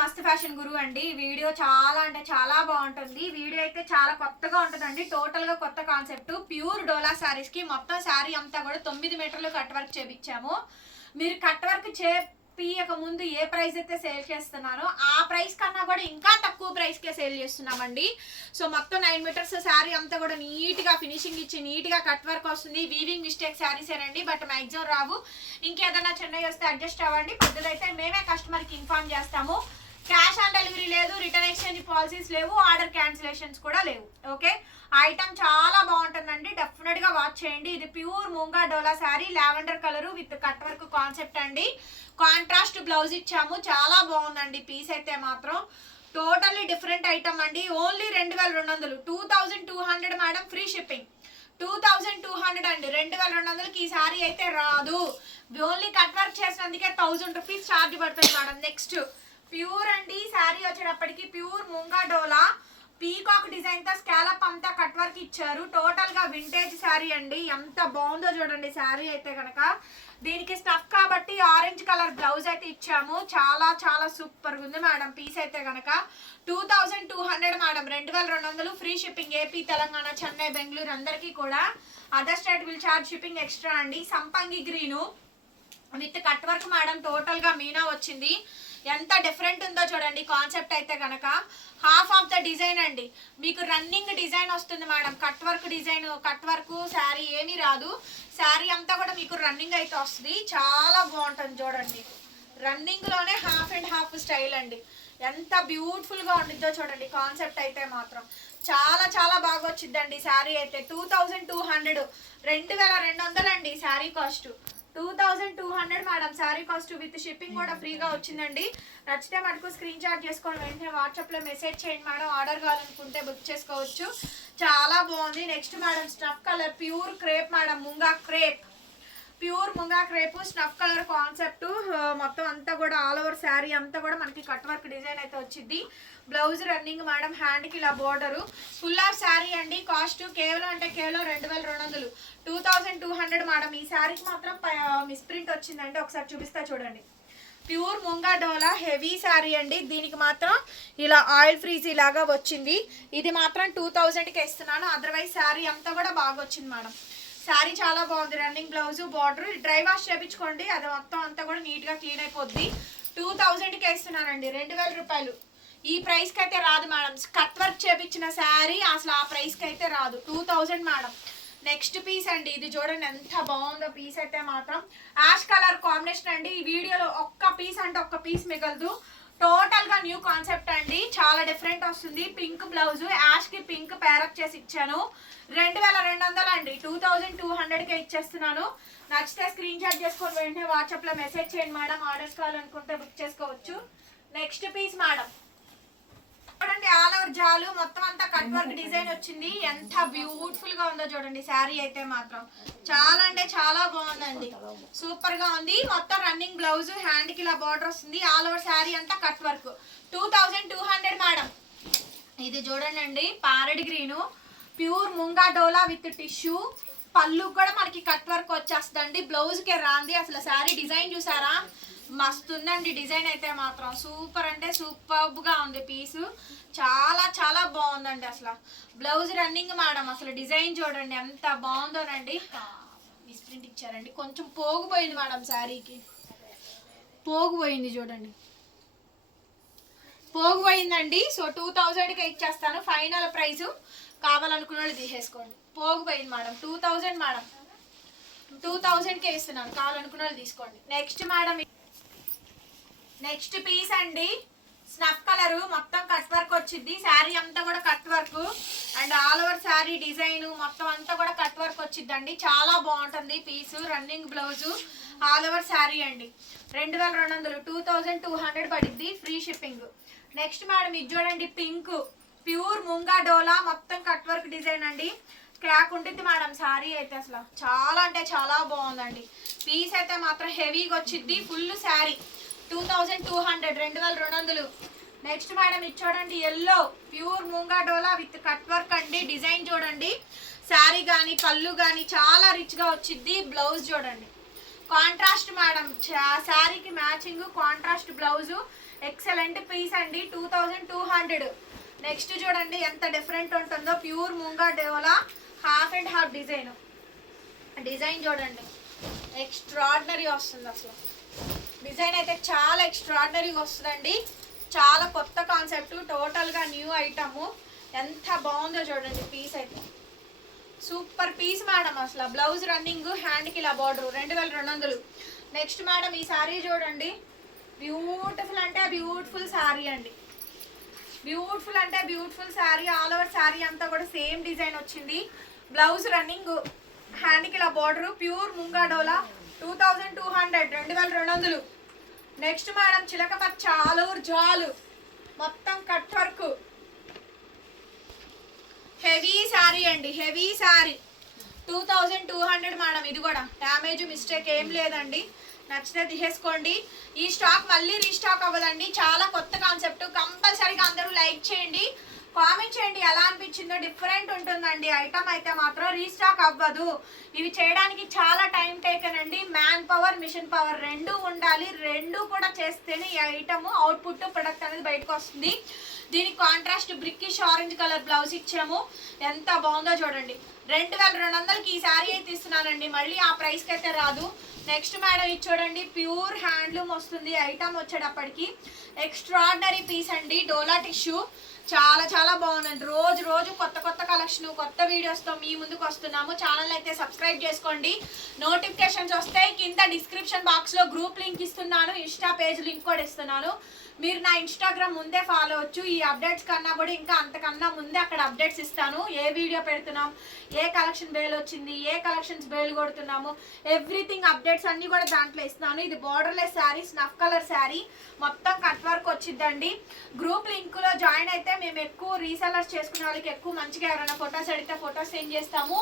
మస్త్ ఫ్యాషన్ గురువు అండి. వీడియో చాలా అంటే చాలా బాగుంటుంది. వీడియో అయితే చాలా కొత్తగా ఉంటుందండి. టోటల్గా కొత్త కాన్సెప్ట్ ప్యూర్ డోలా శారీస్కి మొత్తం శారీ అంతా కూడా తొమ్మిది మీటర్లు కట్ వర్క్ చేపించాము మీరు కట్ వర్క్ చేపియక ముందు ఏ ప్రైస్ అయితే సేల్ చేస్తున్నారో ఆ ప్రైస్ కన్నా కూడా ఇంకా తక్కువ ప్రైస్ కే సేల్ చేస్తున్నామండి. సో మొత్తం నైన్ మీటర్స్ శారీ అంతా కూడా నీట్గా ఫినిషింగ్ ఇచ్చి నీట్గా కట్ వర్క్ వస్తుంది. వీవింగ్ మిస్టేక్ శారీస్ ఏనండి బట్ మ్యాక్సిమం రావు. ఇంకేదైనా చెన్నై వస్తే అడ్జస్ట్ అవ్వండి. పెద్దదైతే మేమే కస్టమర్కి ఇన్ఫార్మ్ చేస్తాము. క్యాష్ ఆన్ డెలివరీ లేదు రిటర్న్ ఎక్స్చేంజ్ పాలసీస్ లేవు ఆర్డర్ క్యాన్సిలేషన్స్ కూడా లేవు. ఓకే? ఐటమ్ చాలా బాగుంటుందండి. డెఫినెట్గా వాచ్ చేయండి. ఇది pure moonga dola sari lavender colour with cut work concept అండి. కాంట్రాస్ట్ బ్లౌజ్ ఇచ్చాము. చాలా బాగుందండి. పీస్ అయితే మాత్రం టోటల్లీ డిఫరెంట్ ఐటమ్ అండి. ఓన్లీ రెండు వేల రెండు వందలు. Two thousand two hundred madam free shipping. Two thousand two hundred అండి. రెండు వేల రెండు వందలకి ఈ సారీ అయితే రాదు. ఓన్లీ కట్ వర్క్ చేసినందుకే థౌజండ్ రూపీస్ ఛార్జ్ పడుతుంది మేడం. నెక్స్ట్ ప్యూర్ అండి శారీ వచ్చేటప్పటికి ప్యూర్ ముంగా డోలా పీకాక్ డిజైన్తో స్కాలప్ అంతా కట్ వర్క్ ఇచ్చారు. టోటల్గా వింటేజ్ శారీ అండి. ఎంత బాగుందో చూడండి శారీ అయితే కనుక దీనికి స్టఫ్ కాబట్టి ఆరెంజ్ కలర్ బ్లౌజ్ అయితే ఇచ్చాము. చాలా చాలా సూపర్ ఉంది మేడం పీస్ అయితే కనుక two thousand two hundred madam. రెండు వేల రెండు వందలు free shipping AP Telangana Chennai Bengaluru అందరికీ కూడా. Other state will charge shipping extra అండి. సంపంగి green with cut work madam టోటల్గా మీనా వచ్చింది. ఎంత డిఫరెంట్ ఉందో చూడండి. కాన్సెప్ట్ అయితే కనుక హాఫ్ ఆఫ్ ద డిజైన్ అండి. మీకు రన్నింగ్ డిజైన్ వస్తుంది madam. Cut work design cut work sari ఏమీ రాదు. శారీ అంతా కూడా మీకు రన్నింగ్ అయితే వస్తుంది. చాలా బాగుంటుంది చూడండి. రన్నింగ్లోనే హాఫ్ అండ్ హాఫ్ స్టైల్ అండి. ఎంత బ్యూటిఫుల్గా ఉండిద్దో చూడండి. కాన్సెప్ట్ అయితే మాత్రం చాలా చాలా బాగా వచ్చిందండి శారీ అయితే టూ థౌజండ్ టూ హండ్రెడ్ రెండు వేల రెండు వందలండి. Sari cost two thousand two hundred madam. Sari cost with shipping కూడా ఫ్రీగా వచ్చిందండి. నచ్చితే మటుకు స్క్రీన్ షాట్ చేసుకొని వెంటనే వాట్సాప్లో మెసేజ్ చేయండి మేడం. ఆర్డర్ కావాలనుకుంటే బుక్ చేసుకోవచ్చు. చాలా బాగుంది. Next madam stuff colour pure crepe madam. Moonga crepe pure ముంగాక్ రేపు స్నఫ్ కలర్ కాన్సెప్ట్. మొత్తం అంతా కూడా ఆల్ ఓవర్ శారీ అంతా కూడా మనకి కట్ వర్క్ డిజైన్ అయితే వచ్చింది బ్లౌజ్ రన్నింగ్ మేడం హ్యాండ్కి ఇలా బోర్డర్ ఫుల్ ఆఫ్ శారీ అండి. కాస్ట్ కేవలం అంటే కేవలం రెండు వేల రెండు వందలు. Two thousand two hundred madam ఈ శారీకి మాత్రం మిస్ప్రింట్ వచ్చిందండి. ఒకసారి చూపిస్తా చూడండి. ప్యూర్ ముంగా డోలా హెవీ శారీ అండి. దీనికి మాత్రం ఇలా ఆయిల్ ఫ్రీజీ లాగా వచ్చింది. ఇది మాత్రం టూ థౌజండ్కి ఇస్తున్నాను. అదర్వైజ్ శారీ అంతా కూడా బాగా వచ్చింది మేడం శారీ చాలా బాగుంది. Running blouse border dry wash చేయించుకోండి అది మొత్తం అంతా కూడా నీట్గా క్లీన్ అయిపోద్ది. టూ థౌజండ్కి వేస్తున్నానండి రెండు వేల రూపాయలు. ఈ ప్రైస్కి అయితే రాదు మేడం. కట్ వర్క్ చేపించిన శారీ అసలు ఆ ప్రైస్కి అయితే రాదు. Two thousand madam. Next piece అండి. ఇది చూడండి ఎంత బాగుందో పీస్ అయితే మాత్రం. యాష్ కలర్ కాంబినేషన్ అండి. ఈ వీడియోలో ఒక్క పీస్ అంటే ఒక్క పీస్ మిగలదు. టోటల్గా న్యూ కాన్సెప్ట్ అండి. చాలా డిఫరెంట్ వస్తుంది. పింక్ బ్లౌజ్ యాష్కి పింక్ ప్యారప్ చేసి ఇచ్చాను. రెండు వేల రెండు వందలు అండి. టూ థౌజండ్ టూ హండ్రెడ్ కే ఇచ్చేస్తున్నాను. నచ్చితే స్క్రీన్ షాట్ చేసుకొని వెంటనే వాట్సాప్లో మెసేజ్ చేయండి మేడం. ఆర్డర్స్ కావాలనుకుంటే బుక్ చేసుకోవచ్చు. నెక్స్ట్ పీస్ మేడం చూడండి ఆల్ ఓవర్ జాలు మొత్తం అంతా కట్ వర్క్ డిజైన్ వచ్చింది. ఎంత బ్యూటిఫుల్గా ఉందో చూడండి శారీ అయితే మాత్రం. చాలా అంటే చాలా బాగుందండి. సూపర్గా ఉంది. మొత్తం రన్నింగ్ బ్లౌజ్ హ్యాండ్కి ఇలా బార్డర్ వస్తుంది. ఆల్ ఓవర్ శారీ అంతా cut work two thousand two hundred madam ఇది చూడండి అండి parrot green pure moonga dola with tissue పళ్ళు కూడా మనకి కట్ వర్క్ వచ్చేస్తుందండి. బ్లౌజ్కి రాంది. అసలు శారీ డిజైన్ చూసారా? మస్తు ఉందండి డిజైన్ అయితే మాత్రం. సూపర్ అంటే సూపర్గా ఉంది పీసు. చాలా చాలా బాగుందండి అసలు. బ్లౌజ్ రన్నింగ్ మేడం అసలు డిజైన్ చూడండి ఎంత బాగుందోనండి. మిస్ప్రింట్ ఇచ్చారండి. కొంచెం పోగుపోయింది మేడం శారీకి. పోగుపోయింది చూడండి. పోగుపోయిందండి. సో టూ థౌజండ్కి ఇచ్చేస్తాను. ఫైనల్ ప్రైస్ కావాలనుకున్న వాళ్ళు తీసేసుకోండి. పోగుపోయింది madam. Two thousand madam. Two థౌజండ్కే ఇస్తున్నాను. కావాలనుకున్న వాళ్ళు తీసుకోండి. నెక్స్ట్ మేడం నెక్స్ట్ పీస్ అండి. స్నఫ్ కలర్ మొత్తం కట్ వర్క్ వచ్చింది. శారీ అంతా కూడా cut work and all over sari design మొత్తం అంతా కూడా కట్ వర్క్ వచ్చిందండి. చాలా బాగుంటుంది piece running blouse all over sari అండి. రెండు వేల రెండు వందలు టూ థౌజండ్ టూ హండ్రెడ్ పడిద్ది ఫ్రీ షిప్పింగ్ నెక్స్ట్ మేడం ఇది చూడండి పింక్ ప్యూర్ ముంగా డోలా మొత్తం కట్ వర్క్ డిజైన్ అండి. క్రాక్ ఉంటుంది మేడం శారీ అయితే అసలు. చాలా అంటే చాలా బాగుందండి. పీస్ అయితే మాత్రం హెవీగా వచ్చింది full sari two thousand two hundred రెండు వేల రెండు వందలు. నెక్స్ట్ మేడం ఇది చూడండి yellow pure moonga dola with cut work అండి డిజైన్ చూడండి. శారీ కానీ కళ్ళు కానీ చాలా రిచ్గా వచ్చింది బ్లౌజ్ చూడండి. కాంట్రాస్ట్ మేడం శారీకి matching contrast blouse excellent piece అండి two thousand two hundred. Next చూడండి ఎంత డిఫరెంట్ ఉంటుందో pure moonga dola half and half design design చూడండి. ఎక్స్ట్రాడినరీ వస్తుంది అసలు. డిజైన్ అయితే చాలా ఎక్స్ట్రాడినరీగా వస్తుందండి. చాలా కొత్త కాన్సెప్ట్ టోటల్గా న్యూ ఐటమ్ ఎంత బాగుందో చూడండి పీస్ అయితే. సూపర్ పీస్ మేడం అసలు. బ్లౌజ్ రన్నింగ్ హ్యాండ్కి ఇలా బార్డర్ రెండు వేల రెండు వందలు. నెక్స్ట్ మేడం ఈ శారీ చూడండి. బ్యూటిఫుల్ అంటే బ్యూటిఫుల్ శారీ అండి. బ్యూటిఫుల్ అంటే beautiful sari all over sari అంతా కూడా సేమ్ డిజైన్ వచ్చింది. బ్లౌజ్ రన్నింగ్ హ్యాండ్కి ఇలా border pure moonga dola two thousand two hundred రెండు వేల రెండు వందలు. నెక్స్ట్ మేడం చిలకపచ్చ ఆలూరు జాలు. మొత్తం కట్ వర్క్. హెవీ శారీ అండి heavy sari two thousand two hundred madam ఇది కూడా. డ్యామేజ్ మిస్టేక్ ఏం లేదండి. నచ్చితే తీసేసుకోండి. ఈ స్టాక్ మళ్ళీ రీస్టాక్ అవ్వదండి చాలా కొత్త కాన్సెప్ట్. కంపల్సరీగా అందరూ లైక్ చేయండి. కామెంట్ చేయండి. ఎలా అనిపించిందో డిఫరెంట్ ఉంటుందండి. ఐటమ్ అయితే మాత్రం రీస్టాక్ అవ్వదు. ఇవి చేయడానికి చాలా టైం టేకన్ అండి. మ్యాన్ పవర్ మిషన్ పవర్ రెండు ఉండాలి. రెండు కూడా చేస్తేనే ఈ ఐటమ్ అవుట్పుట్ ప్రొడక్ట్ అనేది బయటకు వస్తుంది. దీనికి contrast brickish orange colour blouse ఇచ్చాము. ఎంత బాగుందో చూడండి. రెండు వేల రెండు వందలకి ఈ శారీ అయితే ఇస్తున్నానండి. మళ్ళీ ఆ ప్రైస్కి అయితే రాదు. నెక్స్ట్ మేడం ఇది చూడండి. ప్యూర్ హ్యాండ్లూమ్ వస్తుంది. ఐటమ్ వచ్చేటప్పటికి. ఎక్స్ట్రాడినరీ పీస్ అండి. డోలా టిష్యూ. చాలా చాలా బాగుందండి. రోజు రోజు కొత్త కొత్త కలెక్షన్ కొత్త వీడియోస్తో మీ ముందుకు వస్తున్నాము. ఛానల్ అయితే సబ్స్క్రైబ్ చేసుకోండి. నోటిఫికేషన్స్ వస్తాయి కింద డిస్క్రిప్షన్ బాక్స్లో గ్రూప్ లింక్ ఇస్తున్నాను. ఇన్స్టా పేజ్ లింక్ కూడా ఇస్తున్నాను. మీరు నా ఇన్స్టాగ్రామ్ ముందే ఫాలో అవచ్చు ఈ అప్డేట్స్ కన్నా కూడా ఇంకా అంతకన్నా ముందే అక్కడ అప్డేట్స్ ఇస్తాను. ఏ వీడియో పెడుతున్నాం? ఏ కలెక్షన్ బేల్ వచ్చింది? ఏ కలెక్షన్స్ బేల్ కొడుతున్నాము? ఎవ్రీథింగ్ అప్డేట్స్ అన్నీ కూడా దాంట్లో ఇస్తున్నాను. ఇది borderless sari snuff colour sari. మొత్తం కట్ వర్క్ వచ్చిందండి గ్రూప్ లింక్లో జాయిన్ అయితే మేము ఎక్కువ రీసెలర్స్ చేసుకునే వాళ్ళకి ఎక్కువ మంచిగా ఎవరైనా ఫొటోస్ అడిగితే ఫొటోస్ సెండ్ చేస్తాము.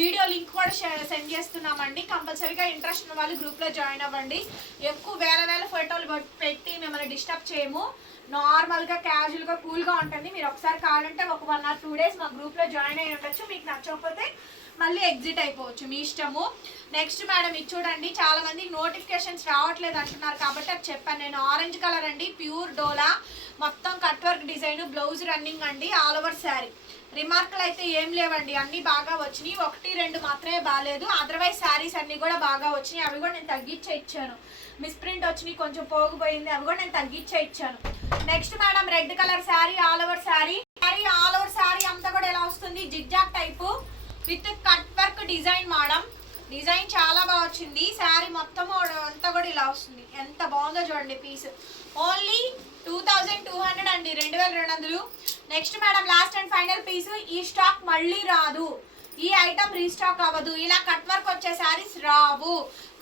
వీడియో లింక్ కూడా సెండ్ చేస్తున్నామండి. కంపల్సరీగా ఇంట్రెస్ట్ ఉన్న వాళ్ళు గ్రూప్లో జాయిన్ అవ్వండి. ఎక్కువ వేల వేల ఫోటోలు పెట్టి మిమ్మల్ని డిస్టర్బ్ చేయము. నార్మల్గా క్యాజువల్గా కూల్గా ఉంటుంది. మీరు ఒకసారి కావాలంటే ఒక వన్ ఆర్ టూ డేస్ మా గ్రూప్లో జాయిన్ అయి ఉండొచ్చు మీకు నచ్చకపోతే మళ్ళీ ఎగ్జిట్ అయిపోవచ్చు మీ ఇష్టము. నెక్స్ట్ మేడం ఇది చూడండి చాలా మంది నోటిఫికేషన్స్ రావట్లేదు అంటున్నారు కాబట్టి అది చెప్పాను నేను. ఆరెంజ్ కలర్ అండి ప్యూర్ డోలా మొత్తం cut work design blouse running అండి ఆల్ ఓవర్ శారీ రిమార్కులు అయితే ఏం లేవండి అన్నీ బాగా వచ్చినాయి. ఒకటి రెండు మాత్రమే బాగాలేదు. అదర్వైజ్ శారీస్ అన్నీ కూడా బాగా వచ్చినాయి. అవి కూడా నేను తగ్గించే ఇచ్చాను. మిస్ప్రింట్ వచ్చినాయి కొంచెం పోగిపోయింది. అవి కూడా నేను తగ్గించే ఇచ్చాను. Next madam red colour sari all over sari sari all over sari అంతా కూడా ఎలా వస్తుంది? Zigzag type with cut work design madam. Design చాలా బాగా వచ్చింది. శారీ మొత్తం అంతా కూడా ఇలా వస్తుంది. ఎంత బాగుందో చూడండి piece. Only two thousand two hundred అండి. రెండు వేల రెండు వందలు. Next madam last and final piece. ఈ స్టాక్ మళ్ళీ రాదు. ఈ ఐటమ్ రీస్టాక్ అవ్వదు. ఇలా కట్ వర్క్ వచ్చే శారీస్ రావు.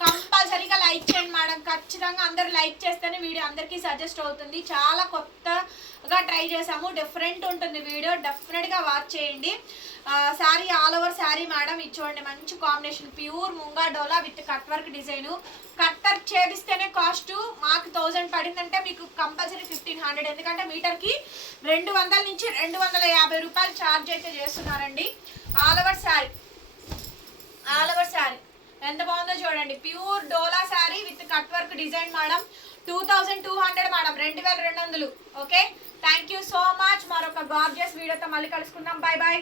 కంపల్సరీగా లైక్ చేయండి మేడం. ఖచ్చితంగా అందరూ లైక్ చేస్తేనే వీడియో అందరికీ సజెస్ట్ అవుతుంది. చాలా కొత్తగా ట్రై చేసాము డిఫరెంట్ ఉంటుంది వీడియో. డెఫినెట్గా వాచ్ చేయండి. Sari all over sari madam. ఇది చూడండి మంచి combination. Pure moonga dola with cut work design. Cut work చేపిస్తేనే cost మాకు థౌజండ్ పడిందంటే మీకు కంపల్సరీ ఫిఫ్టీన్ హండ్రెడ్. ఎందుకంటే మీటర్కి రెండు వందల నుంచి రెండు వందల యాభై రూపాయలు ఛార్జ్ అయితే చేస్తున్నారండి. All over sari. All over sari. ఎంత బాగుందో చూడండి. Pure dola sari with cut work design madam. Two thousand two hundred madam. రెండు వేల రెండు వందలు. Okay? Thank you so much మరొక గార్జియస్ వీడియోతో మళ్ళీ కలుసుకుందాం. Bye bye